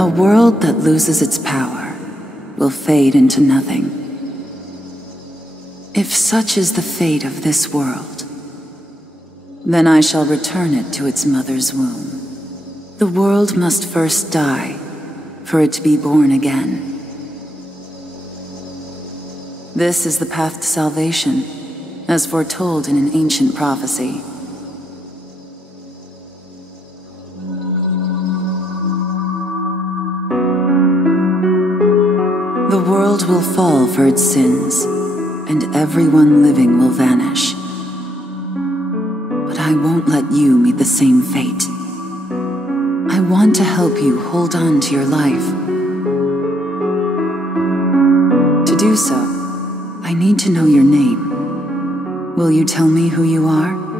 A world that loses its power will fade into nothing. If such is the fate of this world, then I shall return it to its mother's womb. The world must first die for it to be born again. This is the path to salvation, as foretold in an ancient prophecy. The world will fall for its sins, and everyone living will vanish. But I won't let you meet the same fate. I want to help you hold on to your life. To do so, I need to know your name. Will you tell me who you are?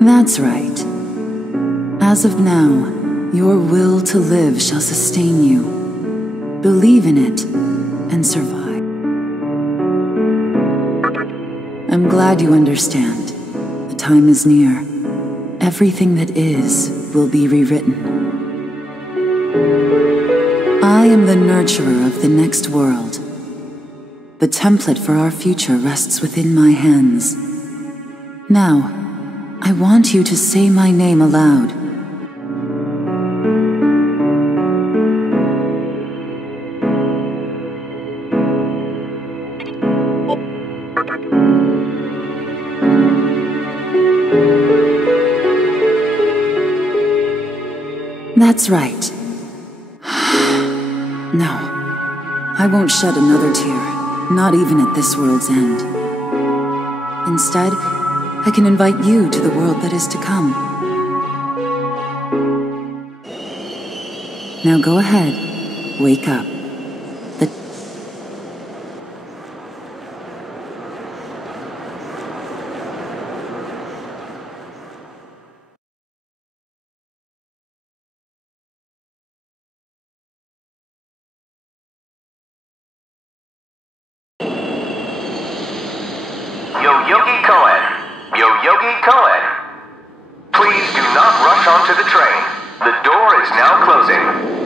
That's right. As of now, your will to live shall sustain you. Believe in it and survive. I'm glad you understand. The time is near. Everything that is will be rewritten. I am the nurturer of the next world. The template for our future rests within my hands. Now, I want you to say my name aloud. That's right. No, I won't shed another tear, not even at this world's end. Instead, I can invite you to the world that is to come. Now go ahead, wake up. Yogi Kohen. Yogi Kohen. Please do not rush onto the train. The door is now closing.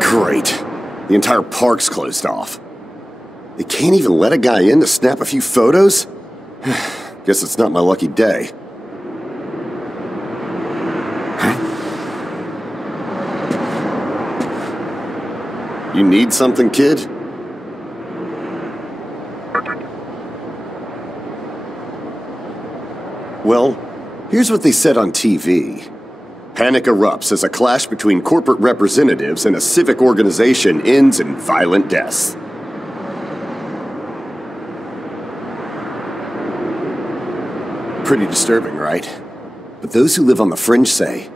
Great. The entire park's closed off. They can't even let a guy in to snap a few photos? Guess it's not my lucky day. You need something, kid? Well, here's what they said on TV. Panic erupts as a clash between corporate representatives and a civic organization ends in violent deaths. Pretty disturbing, right? But those who live on the fringe say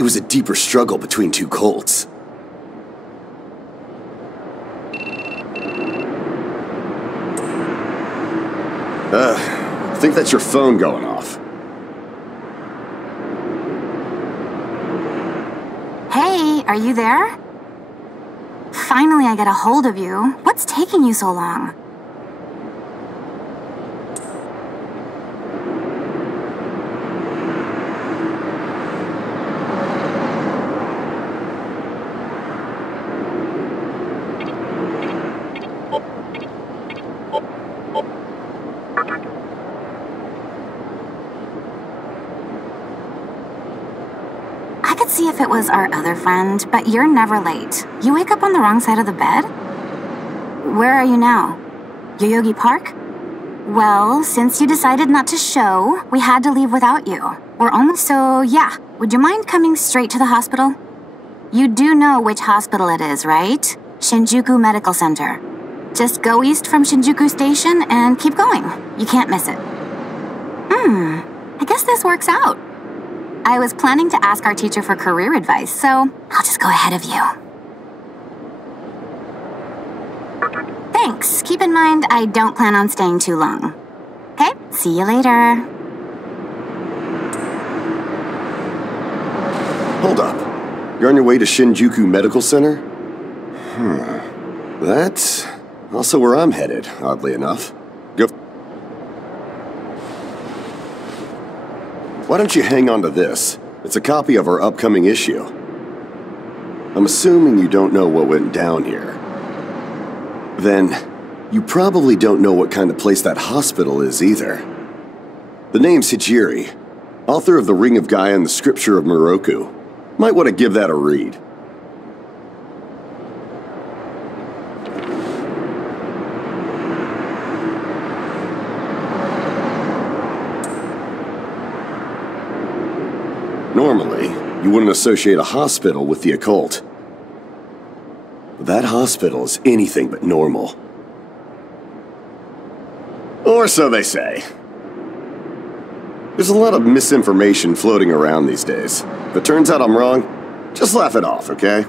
it was a deeper struggle between two cults. I think that's your phone going off. Hey, are you there? Finally, I get a hold of you. What's taking you so long? I could see if it was our other friend, but you're never late. You wake up on the wrong side of the bed? Where are you now? Yoyogi Park? Well, since you decided not to show, we had to leave without you. We're almost so, yeah. Would you mind coming straight to the hospital? You do know which hospital it is, right? Shinjuku Medical Center. Just go east from Shinjuku Station and keep going. You can't miss it. I guess this works out. I was planning to ask our teacher for career advice, so I'll just go ahead of you. Thanks. Keep in mind, I don't plan on staying too long. Okay, see you later. Hold up. You're on your way to Shinjuku Medical Center? That's also where I'm headed, oddly enough. Go. Why don't you hang on to this? It's a copy of our upcoming issue. I'm assuming you don't know what went down here. Then, you probably don't know what kind of place that hospital is either. The name's Hijiri, author of The Ring of Gaia and the Scripture of Moroku. Might want to give that a read. Normally, you wouldn't associate a hospital with the occult. But that hospital is anything but normal. Or so they say. There's a lot of misinformation floating around these days. If it turns out I'm wrong, just laugh it off, okay?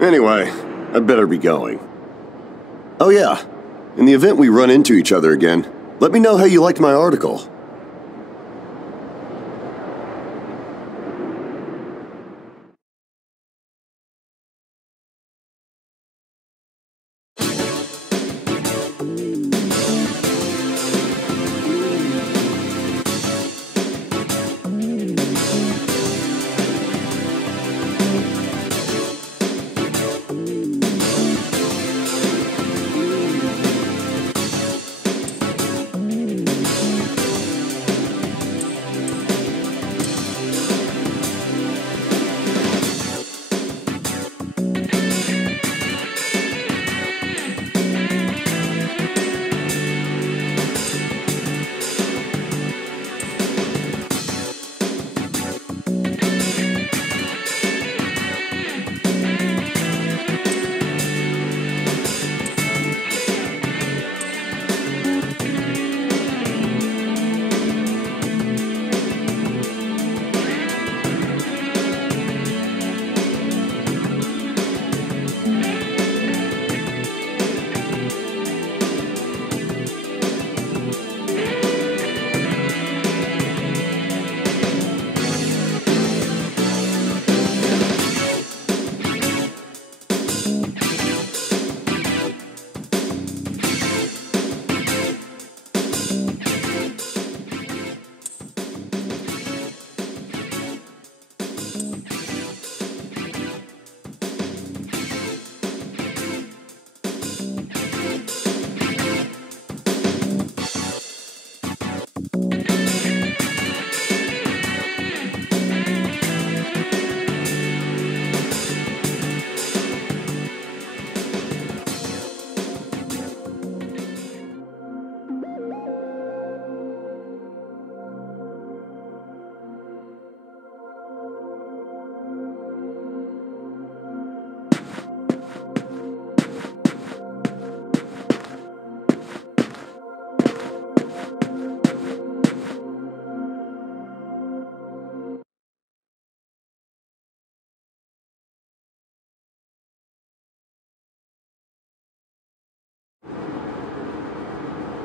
Anyway, I'd better be going. Oh yeah, in the event we run into each other again, let me know how you liked my article.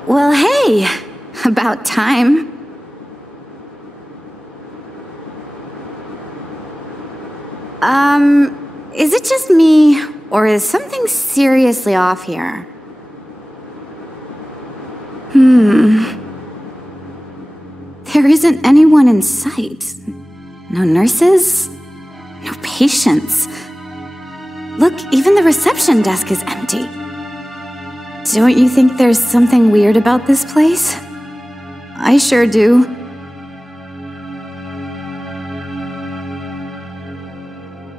Well, hey, about time. Is it just me, or is something seriously off here? There isn't anyone in sight. No nurses, no patients. Look, even the reception desk is empty. Don't you think there's something weird about this place? I sure do.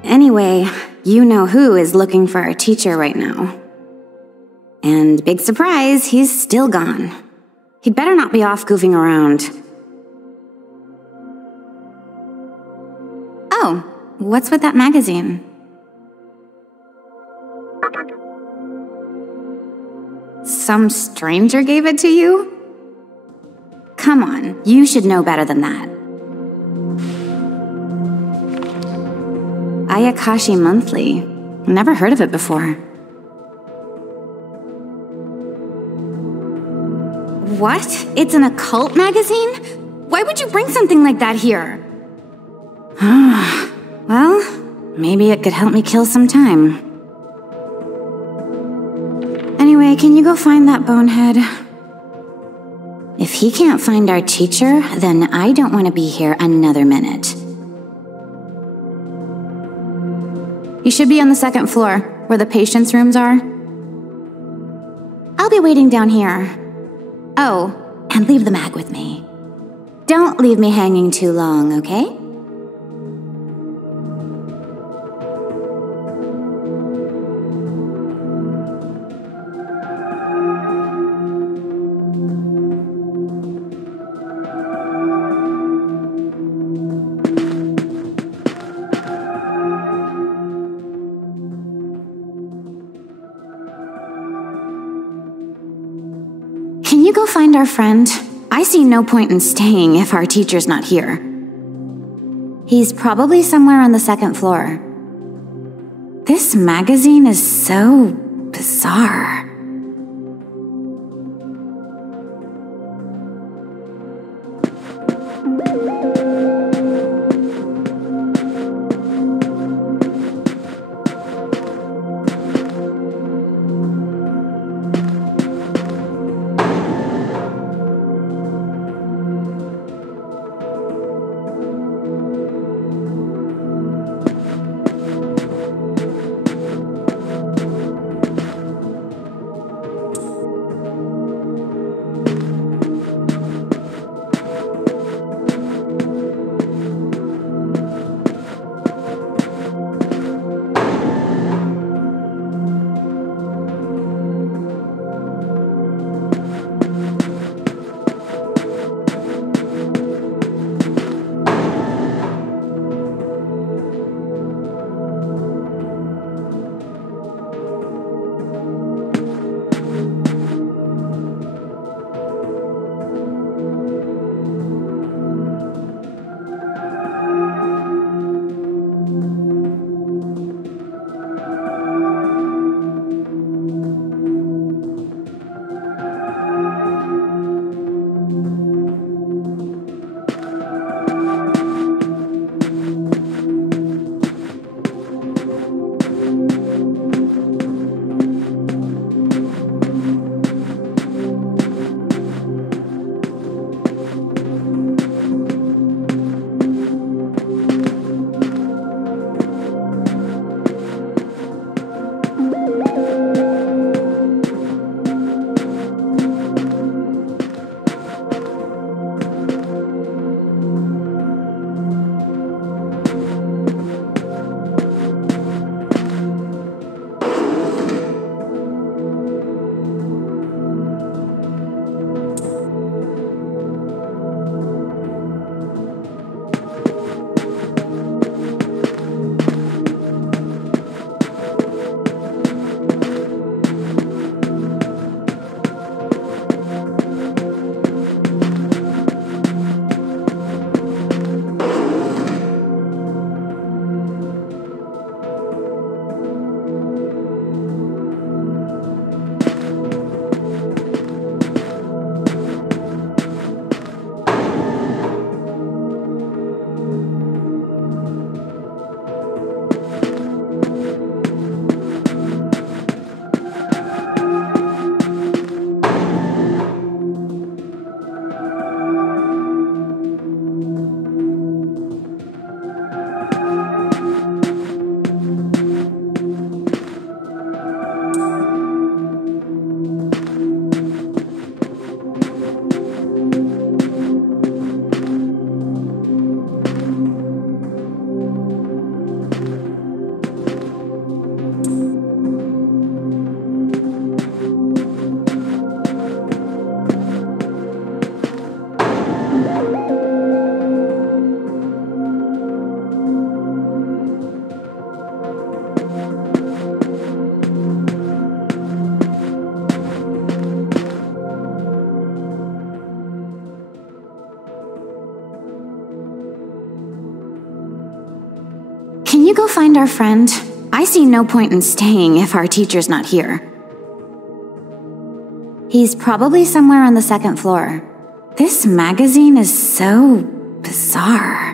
Anyway, you know who is looking for our teacher right now. And big surprise, he's still gone. He'd better not be off goofing around. Oh, what's with that magazine? Some stranger gave it to you? Come on, you should know better than that. Ayakashi Monthly. Never heard of it before. What? It's an occult magazine? Why would you bring something like that here? Well, maybe it could help me kill some time. Anyway, can you go find that bonehead? If he can't find our teacher, then I don't want to be here another minute. You should be on the second floor, where the patients' rooms are. I'll be waiting down here. Oh, and leave the mag with me. Don't leave me hanging too long, okay? Can you go find our friend? I see no point in staying if our teacher's not here. He's probably somewhere on the second floor. This magazine is so bizarre. Can you go find our friend? I see no point in staying if our teacher's not here. He's probably somewhere on the second floor. This magazine is so bizarre.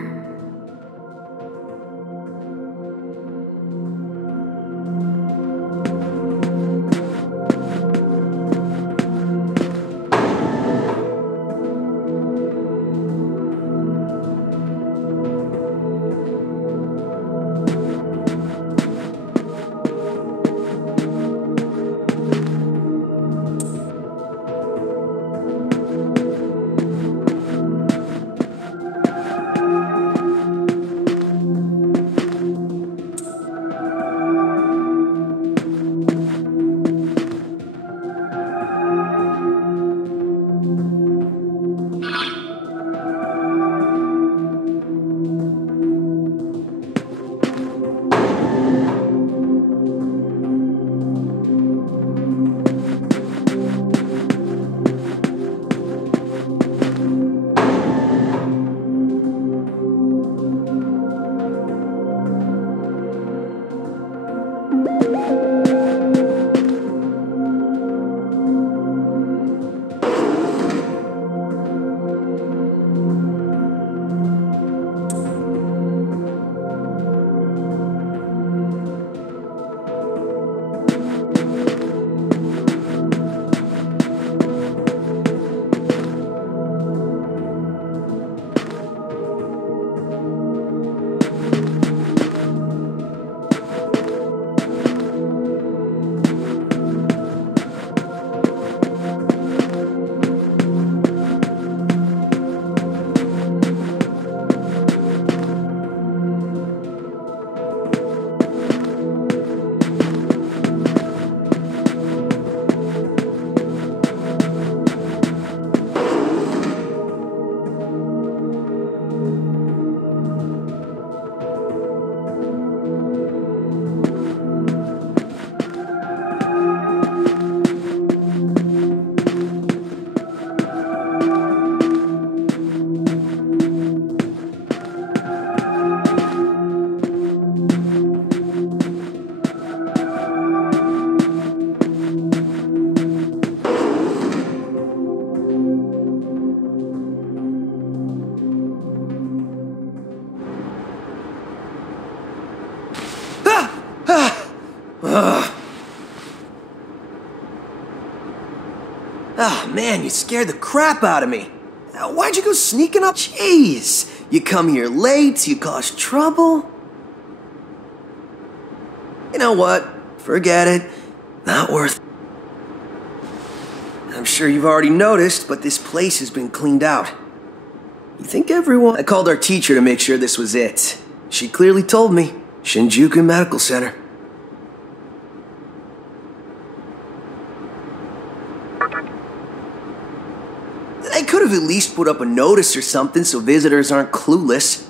Oh man, you scared the crap out of me. Why'd you go sneaking up? Jeez, you come here late, you cause trouble. You know what? Forget it. Not worth it. I'm sure you've already noticed, but this place has been cleaned out. You think everyone... I called our teacher to make sure this was it. She clearly told me. Shinjuku Medical Center. They could have at least put up a notice or something so visitors aren't clueless.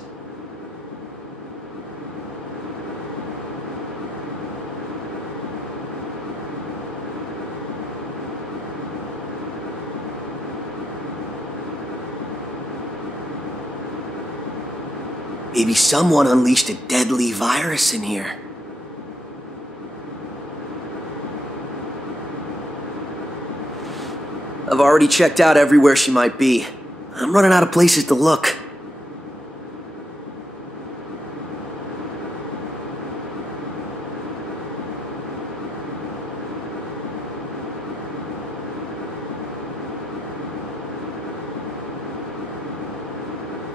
Maybe someone unleashed a deadly virus in here. I've already checked out everywhere she might be. I'm running out of places to look.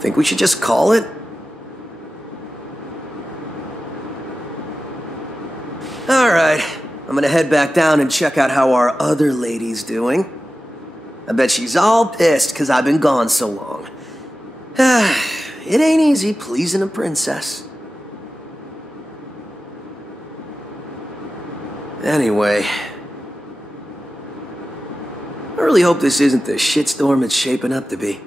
Think we should just call it? Alright, I'm gonna head back down and check out how our other lady's doing. I bet she's all pissed because I've been gone so long. It ain't easy pleasing a princess. Anyway, I really hope this isn't the shitstorm it's shaping up to be.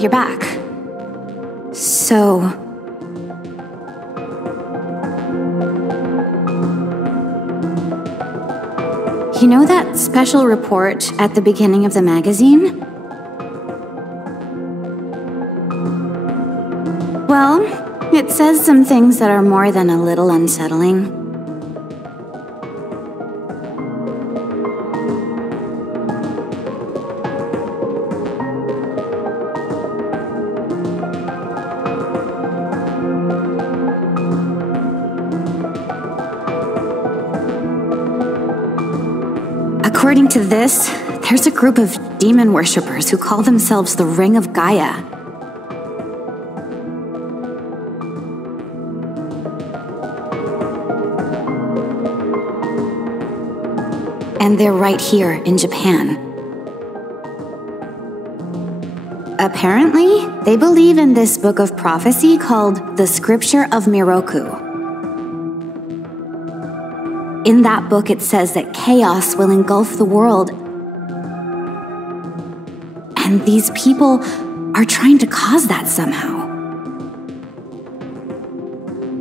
you're back. So... You know that special report at the beginning of the magazine? Well, it says some things that are more than a little unsettling. According to this, there's a group of demon worshippers who call themselves the Ring of Gaia. And they're right here in Japan. Apparently, they believe in this book of prophecy called the Scripture of Miroku. In that book, it says that chaos will engulf the world. And these people are trying to cause that somehow.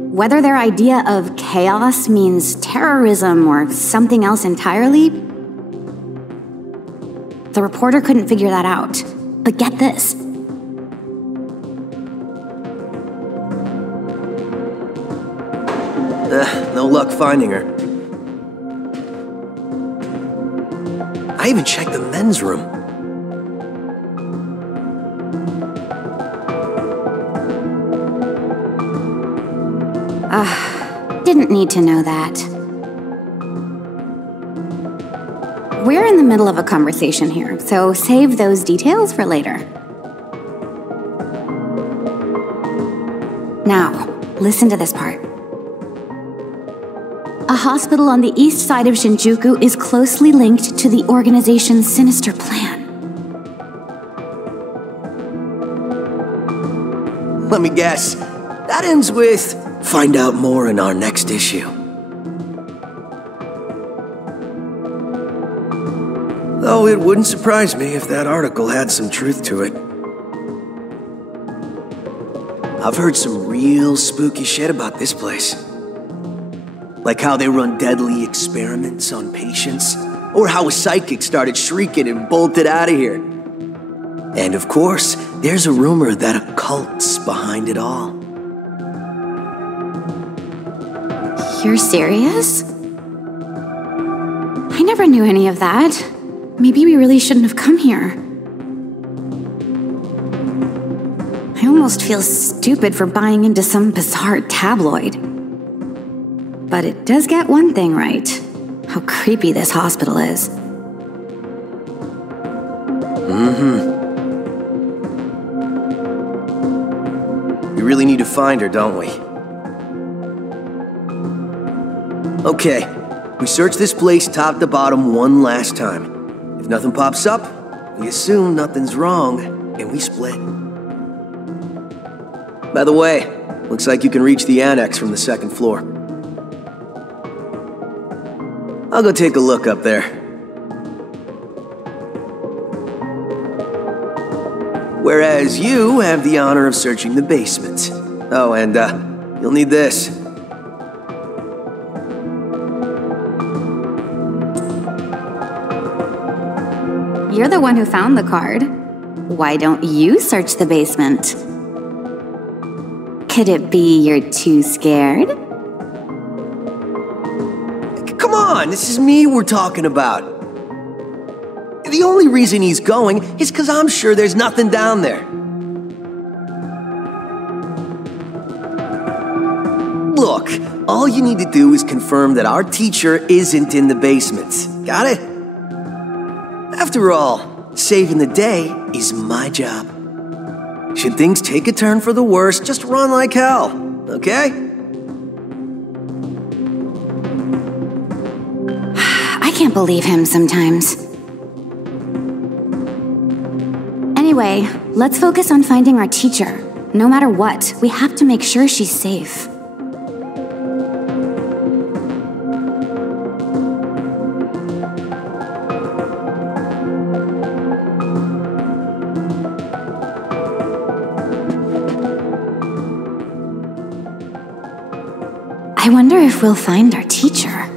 Whether their idea of chaos means terrorism or something else entirely, the reporter couldn't figure that out. But get this. No luck finding her. I even checked the men's room. Didn't need to know that. We're in the middle of a conversation here, so save those details for later. Now, listen to this part. A hospital on the east side of Shinjuku is closely linked to the organization's sinister plan. Let me guess. That ends with, find out more in our next issue. Though it wouldn't surprise me if that article had some truth to it. I've heard some real spooky shit about this place. Like how they run deadly experiments on patients, or how a psychic started shrieking and bolted out of here. And of course, there's a rumor that a cult's behind it all. You're serious? I never knew any of that. Maybe we really shouldn't have come here. I almost feel stupid for buying into some bizarre tabloid. But it does get one thing right. How creepy this hospital is. We really need to find her, don't we? Okay, we search this place top to bottom one last time. If nothing pops up, we assume nothing's wrong, and we split. By the way, looks like you can reach the annex from the second floor. I'll go take a look up there. Whereas you have the honor of searching the basement. Oh, and you'll need this. You're the one who found the card. Why don't you search the basement? Could it be you're too scared? Come on, this is me we're talking about. The only reason he's going is because I'm sure there's nothing down there. Look, all you need to do is confirm that our teacher isn't in the basement. Got it? After all, saving the day is my job. Should things take a turn for the worse, just run like hell, okay? I can't believe him sometimes. Anyway, let's focus on finding our teacher. No matter what, we have to make sure she's safe. I wonder if we'll find our teacher.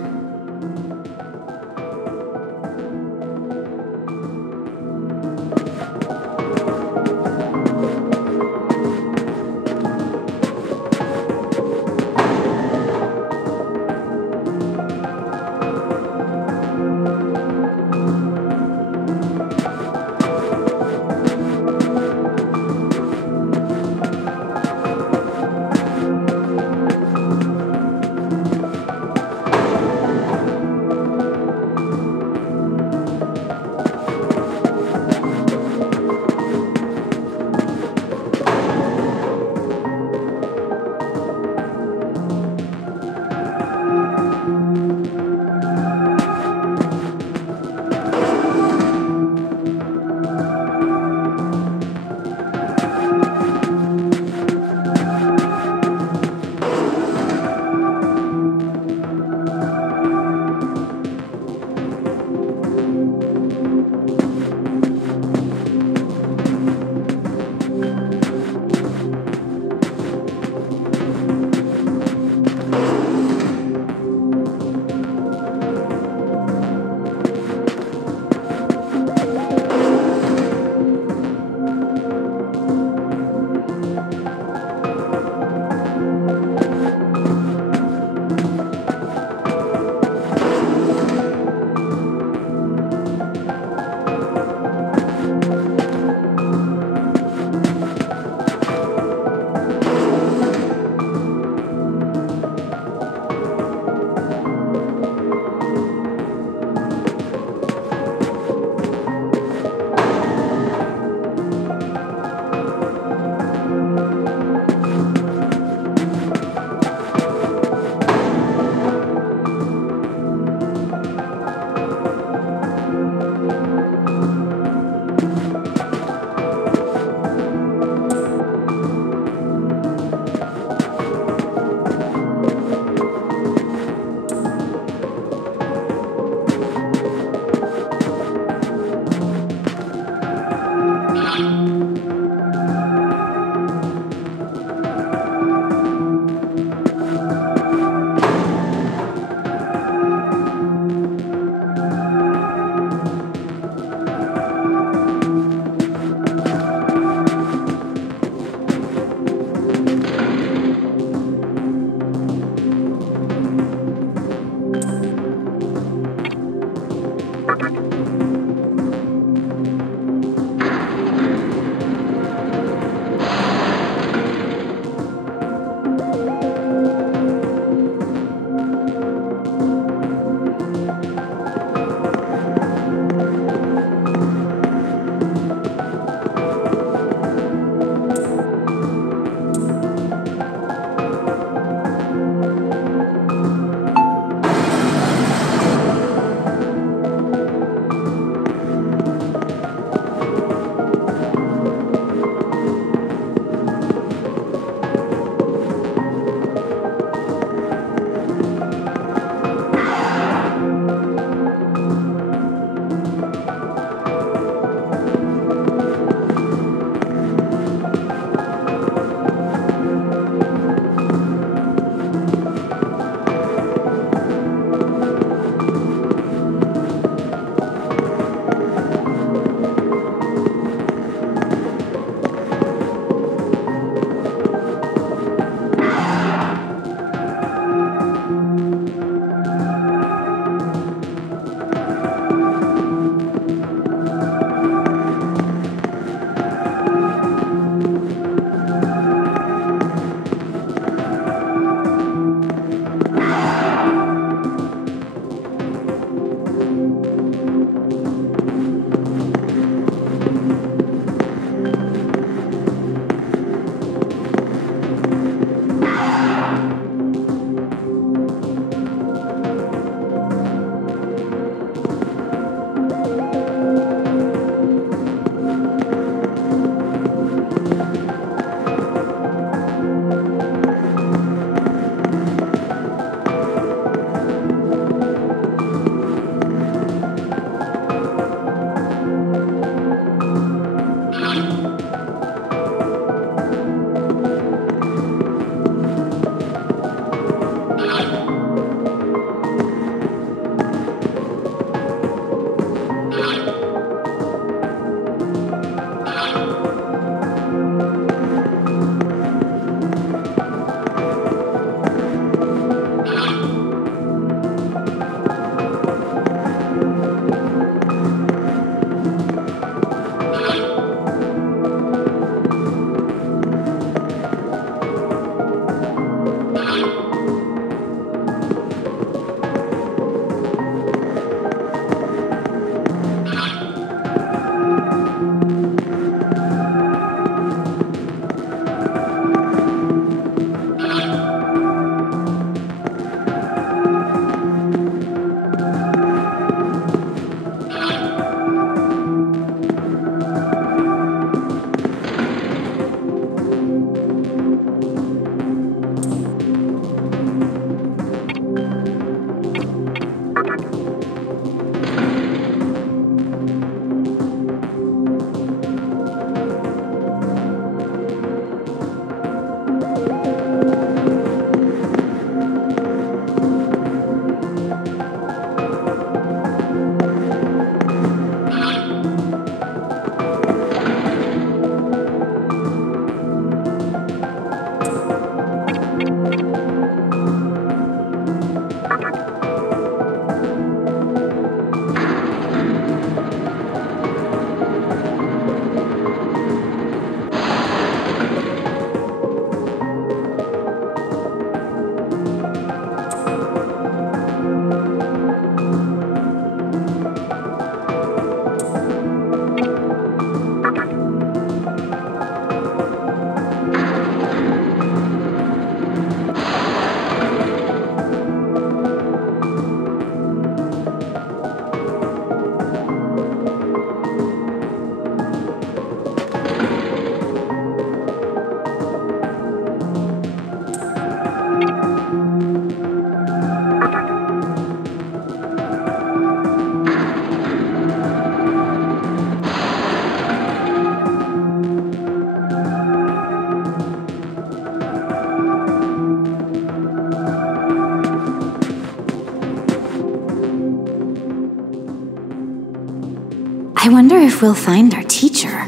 I wonder if we'll find our teacher.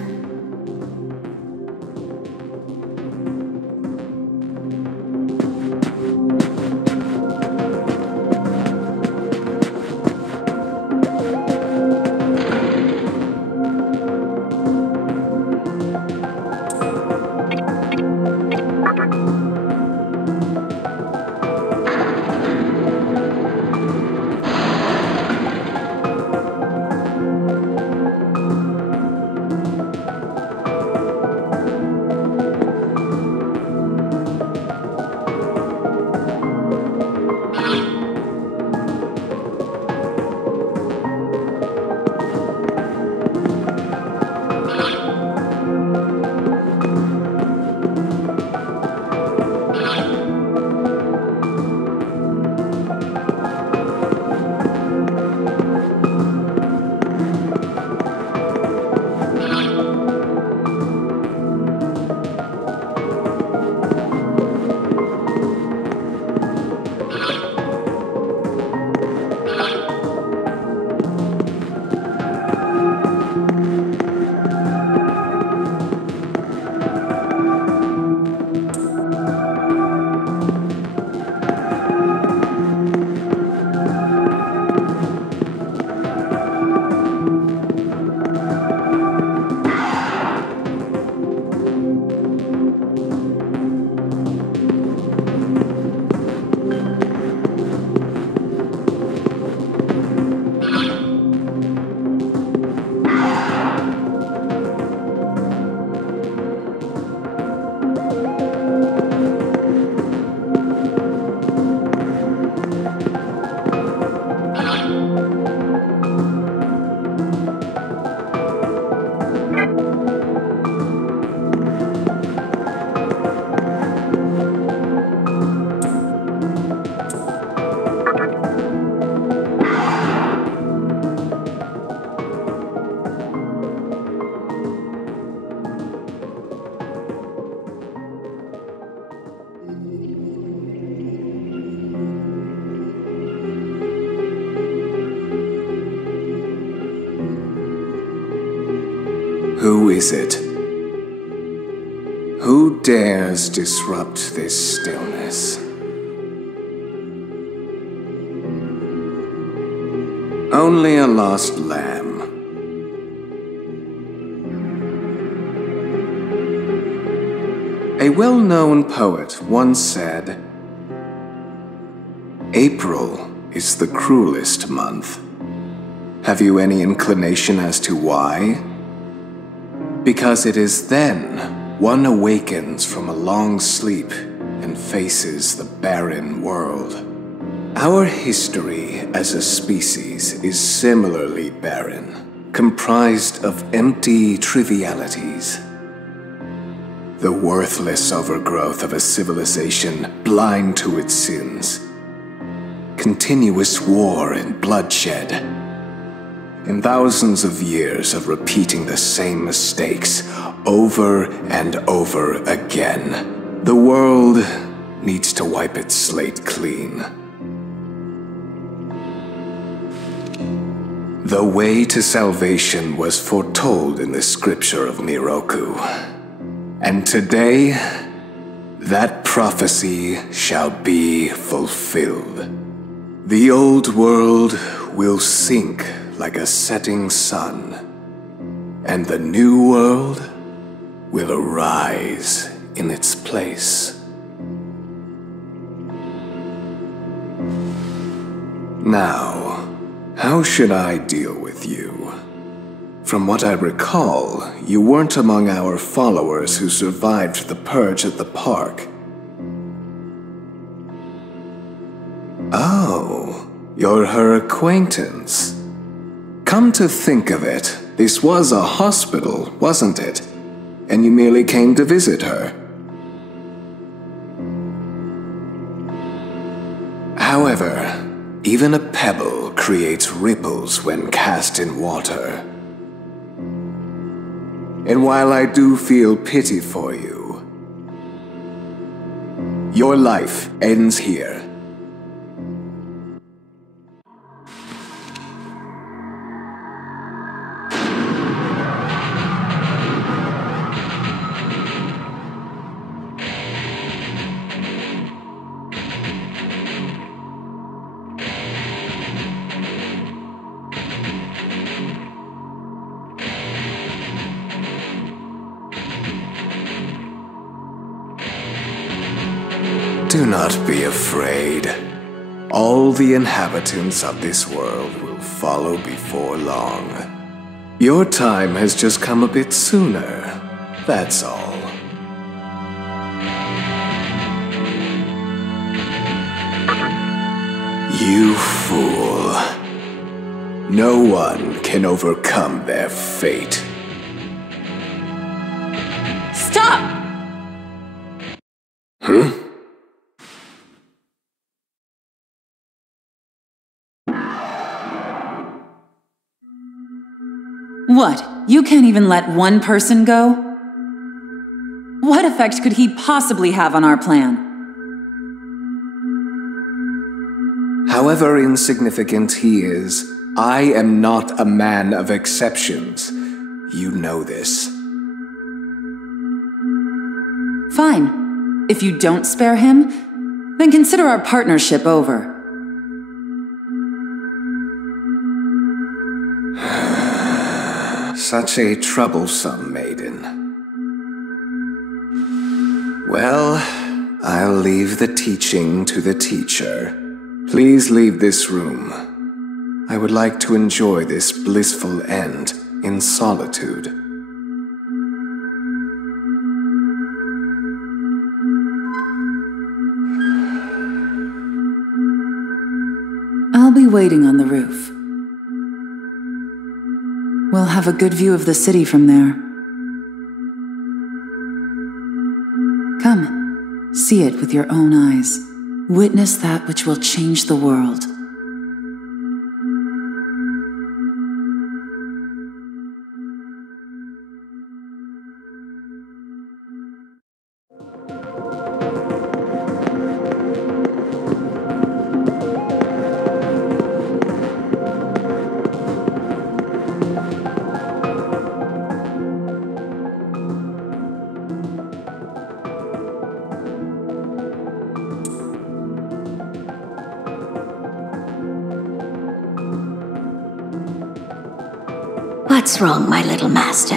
Who is it? Who dares disrupt this stillness? Only a lost lamb. A well-known poet once said, "April is the cruelest month." Have you any inclination as to why? Because it is then one awakens from a long sleep and faces the barren world. Our history as a species is similarly barren, comprised of empty trivialities. The worthless overgrowth of a civilization blind to its sins. Continuous war and bloodshed. In thousands of years of repeating the same mistakes over and over again, the world needs to wipe its slate clean. The way to salvation was foretold in the scripture of Miroku. And today, that prophecy shall be fulfilled. The old world will sink like a setting sun, and the new world will arise in its place. Now, how should I deal with you? From what I recall, you weren't among our followers who survived the purge at the park. Oh, you're her acquaintance. Come to think of it, this was a hospital, wasn't it? And you merely came to visit her. However, even a pebble creates ripples when cast in water. And while I do feel pity for you, your life ends here. Do not be afraid. All the inhabitants of this world will follow before long. Your time has just come a bit sooner, that's all. You fool. No one can overcome their fate. Stop! Huh? What? You can't even let one person go? What effect could he possibly have on our plan? However insignificant he is, I am not a man of exceptions. You know this. Fine. If you don't spare him, then consider our partnership over. Such a troublesome maiden. Well, I'll leave the teaching to the teacher. Please leave this room. I would like to enjoy this blissful end in solitude. I'll be waiting on the roof. We'll have a good view of the city from there. Come, see it with your own eyes. Witness that which will change the world. What's wrong, my little master?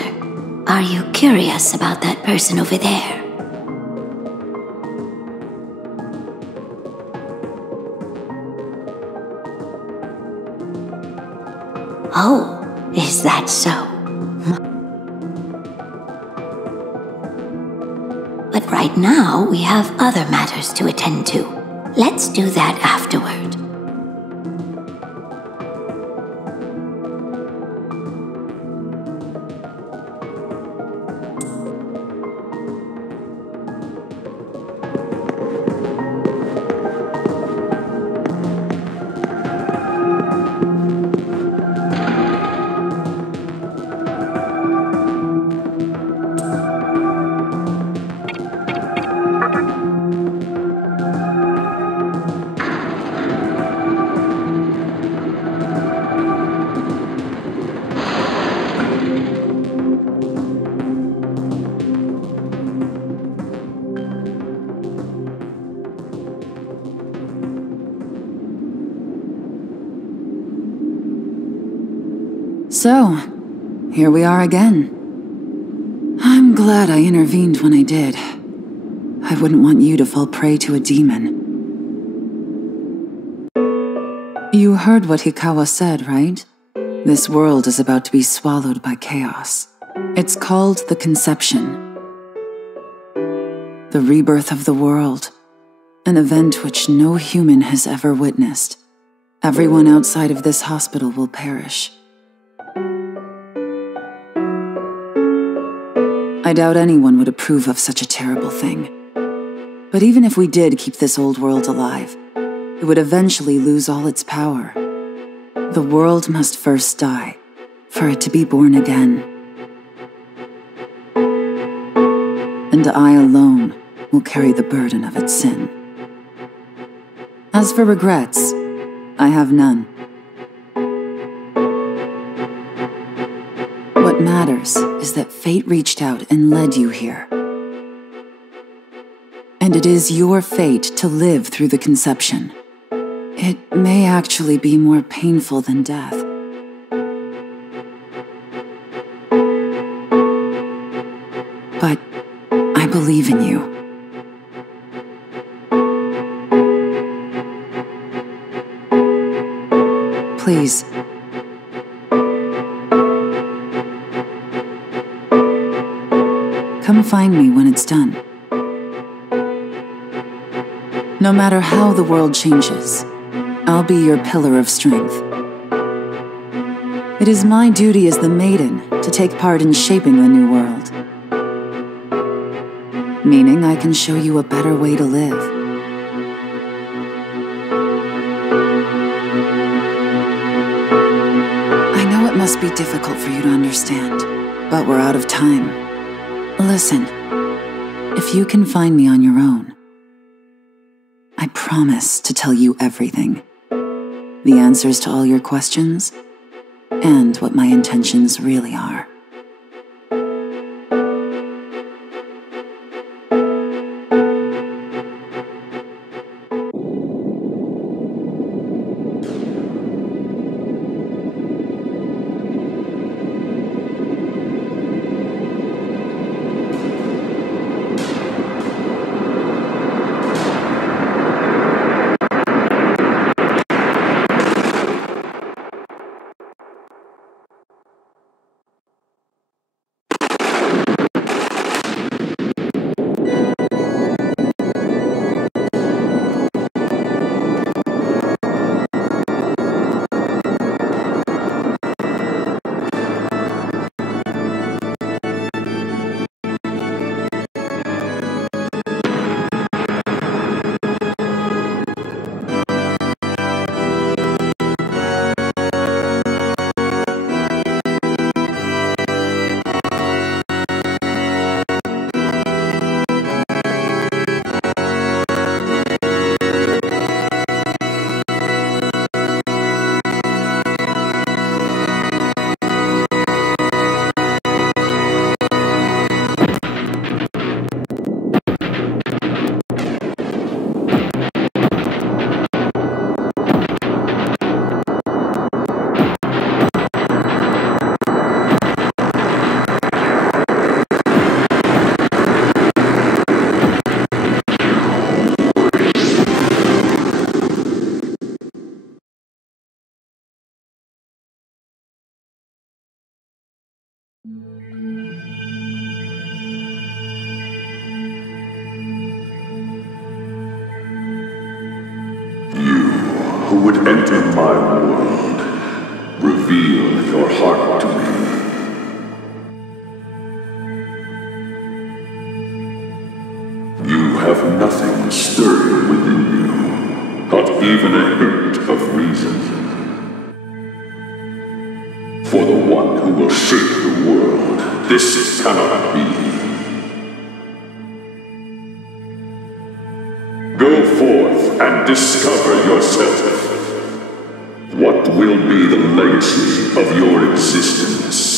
Are you curious about that person over there? Oh, is that so? But right now, we have other matters to attend to. Let's do that afterward. So, here we are again. I'm glad I intervened when I did. I wouldn't want you to fall prey to a demon. You heard what Hikawa said, right? This world is about to be swallowed by chaos. It's called the Conception. The rebirth of the world. An event which no human has ever witnessed. Everyone outside of this hospital will perish. I doubt anyone would approve of such a terrible thing. But even if we did keep this old world alive, it would eventually lose all its power. The world must first die, for it to be born again. And I alone will carry the burden of its sin. As for regrets, I have none. What matters is that fate reached out and led you here. And it is your fate to live through the conception. It may actually be more painful than death. But I believe in you. Please. Come find me when it's done. No matter how the world changes, I'll be your pillar of strength. It is my duty as the Maiden to take part in shaping the new world. Meaning I can show you a better way to live. I know it must be difficult for you to understand, but we're out of time. Listen, if you can find me on your own, I promise to tell you everything. The answers to all your questions, and what my intentions really are. Who would enter my world, reveal your heart to me. You have nothing stirring within you, not even a hint of reason. For the one who will shape the world, this cannot be. Go forth and discover yourself. What will be the legacy of your existence?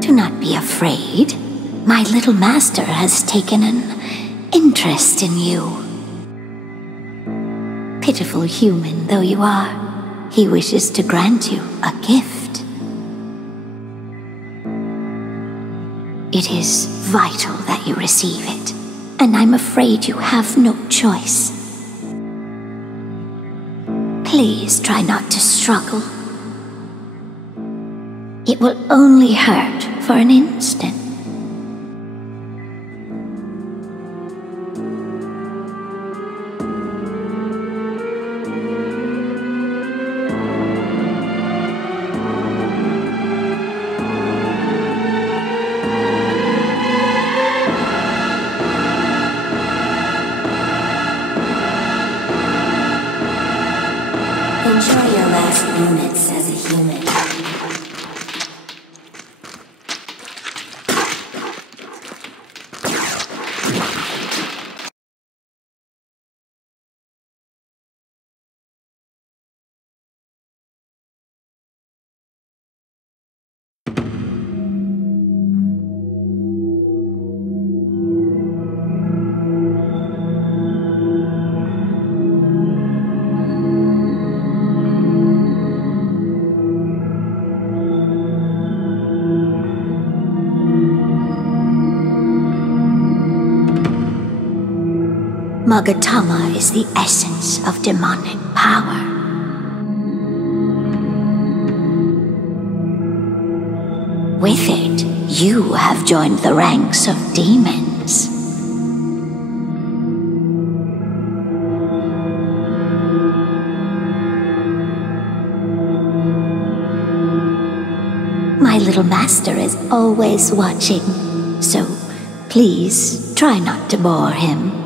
Do not be afraid. My little master has taken an interest in you. Pitiful human though you are, he wishes to grant you a gift. It is vital that you receive it, and I'm afraid you have no choice. Please try not to struggle. It will only hurt for an instant. Enjoy your last minutes as a human. Magatama is the essence of demonic power. With it, you have joined the ranks of demons. My little master is always watching, so please try not to bore him.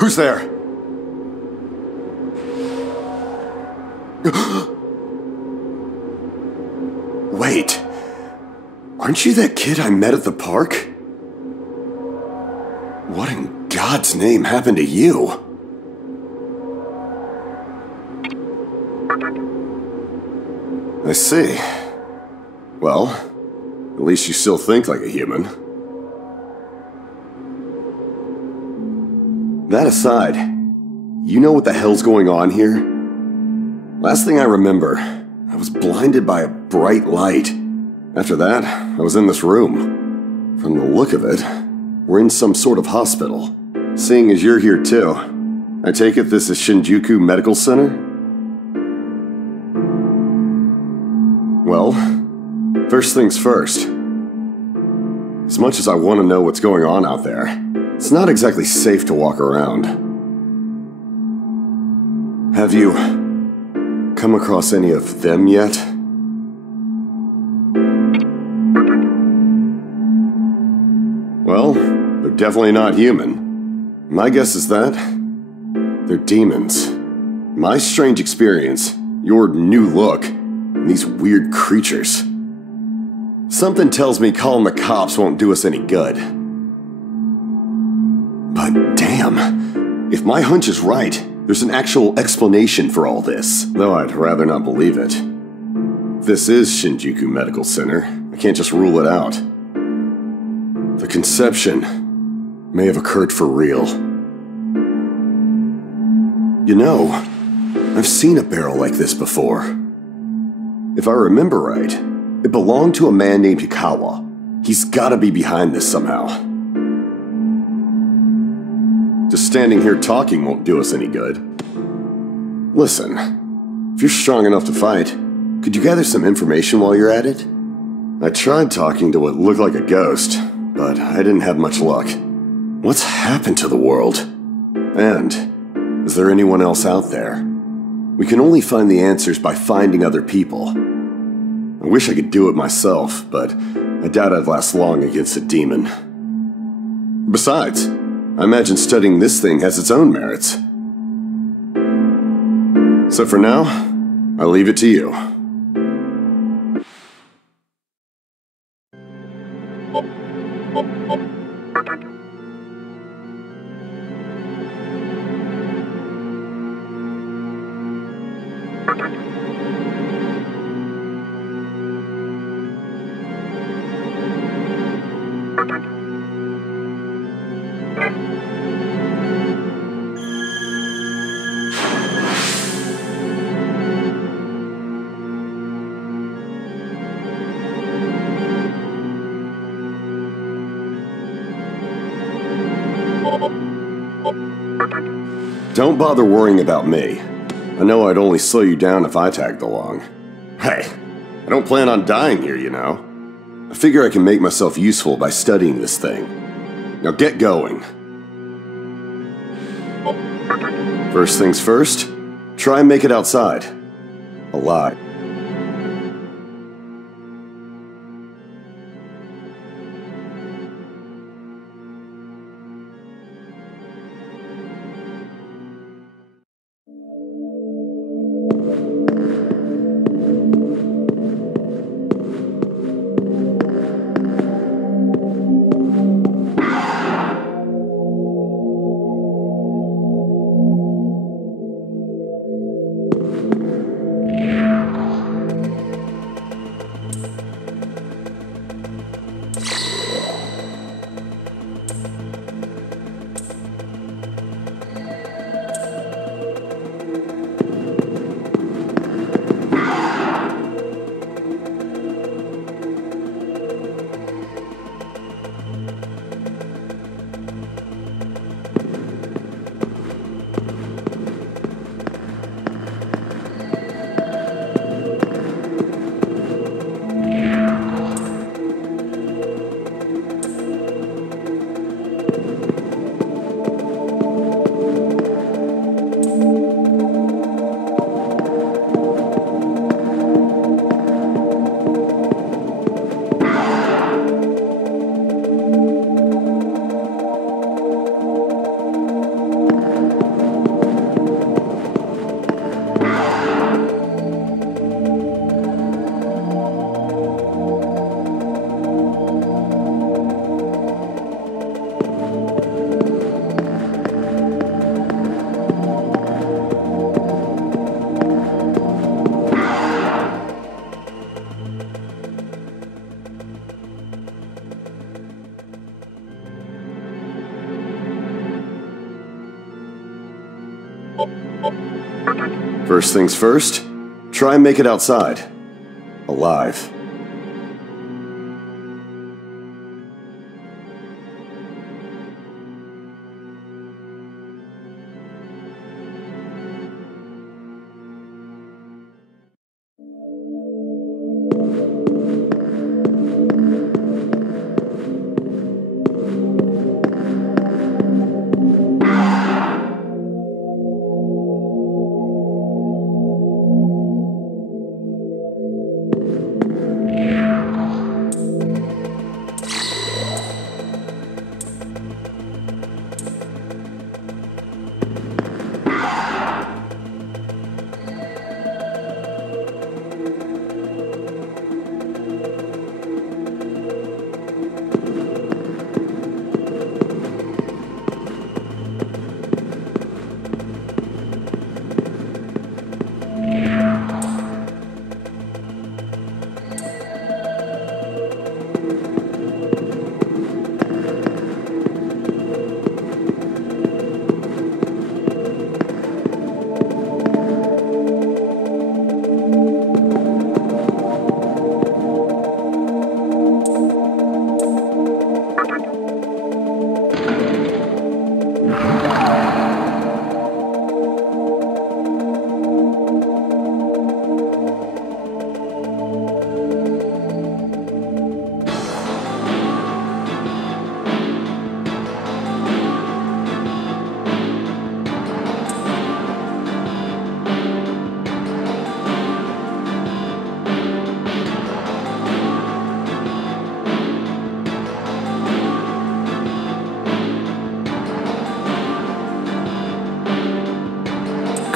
Who's there? Wait. Aren't you that kid I met at the park? What in God's name happened to you? I see. Well, at least you still think like a human. That aside, you know what the hell's going on here? Last thing I remember, I was blinded by a bright light. After that, I was in this room. From the look of it, we're in some sort of hospital. Seeing as you're here too, I take it this is Shinjuku Medical Center? Well, first things first. As much as I want to know what's going on out there, it's not exactly safe to walk around. Have you come across any of them yet? Well, they're definitely not human. My guess is that they're demons. My strange experience, your new look, and these weird creatures. Something tells me calling the cops won't do us any good. But damn, if my hunch is right, there's an actual explanation for all this, though I'd rather not believe it. If this is Shinjuku Medical Center, I can't just rule it out. The conception may have occurred for real. You know, I've seen a barrel like this before. If I remember right, it belonged to a man named Yukawa. He's gotta be behind this somehow. Just standing here talking won't do us any good. Listen, if you're strong enough to fight, could you gather some information while you're at it? I tried talking to what looked like a ghost, but I didn't have much luck. What's happened to the world? And is there anyone else out there? We can only find the answers by finding other people. I wish I could do it myself, but I doubt I'd last long against a demon. Besides, I imagine studying this thing has its own merits. So for now, I'll leave it to you. don't bother worrying about me. I know I'd only slow you down if I tagged along. Hey, I don't plan on dying here, you know. I figure I can make myself useful by studying this thing. Now get going. First things first, try and make it outside. Alive. First things first, try and make it outside. Alive.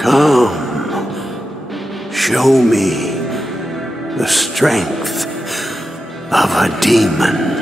Come, show me the strength of a demon.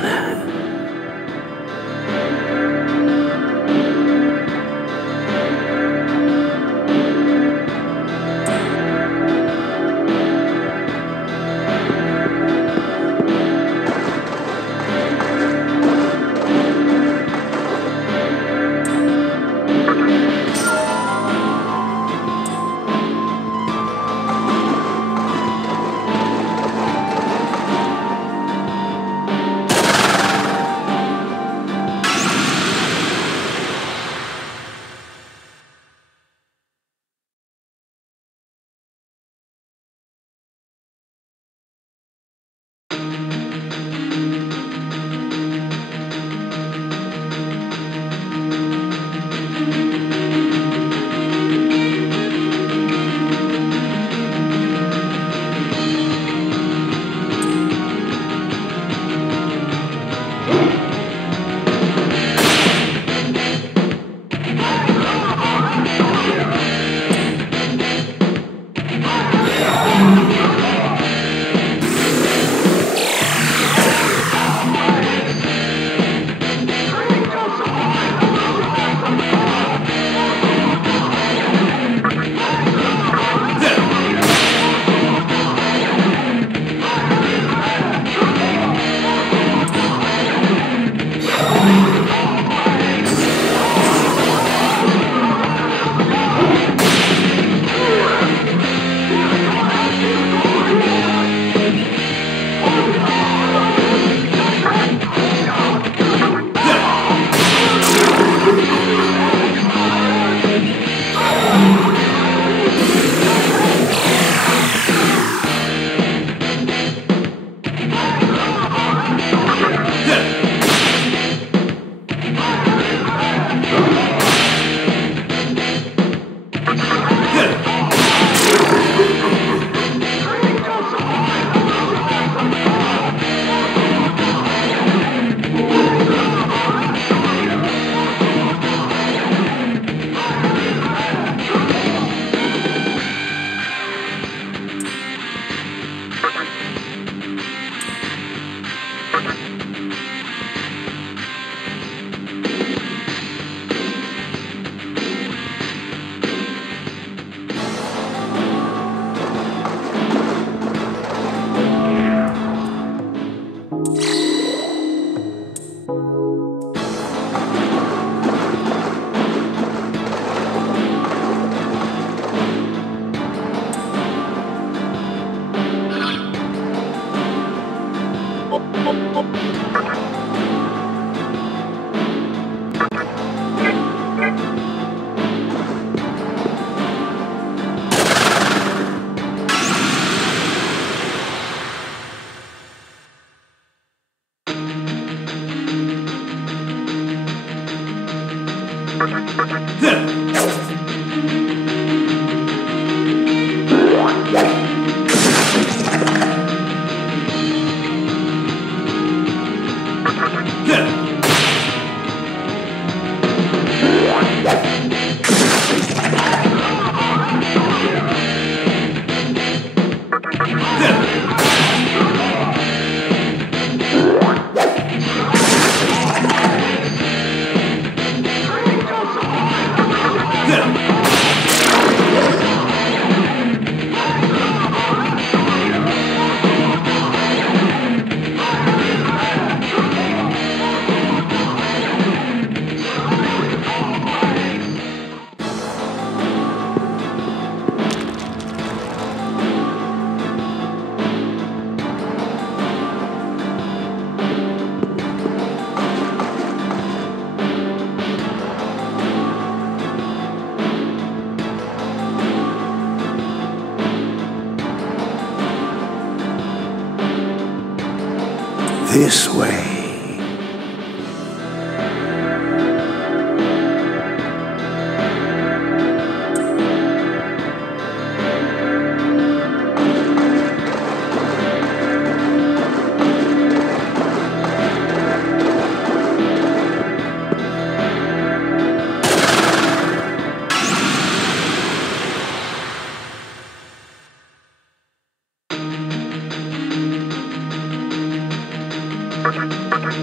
This way.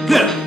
Yeah.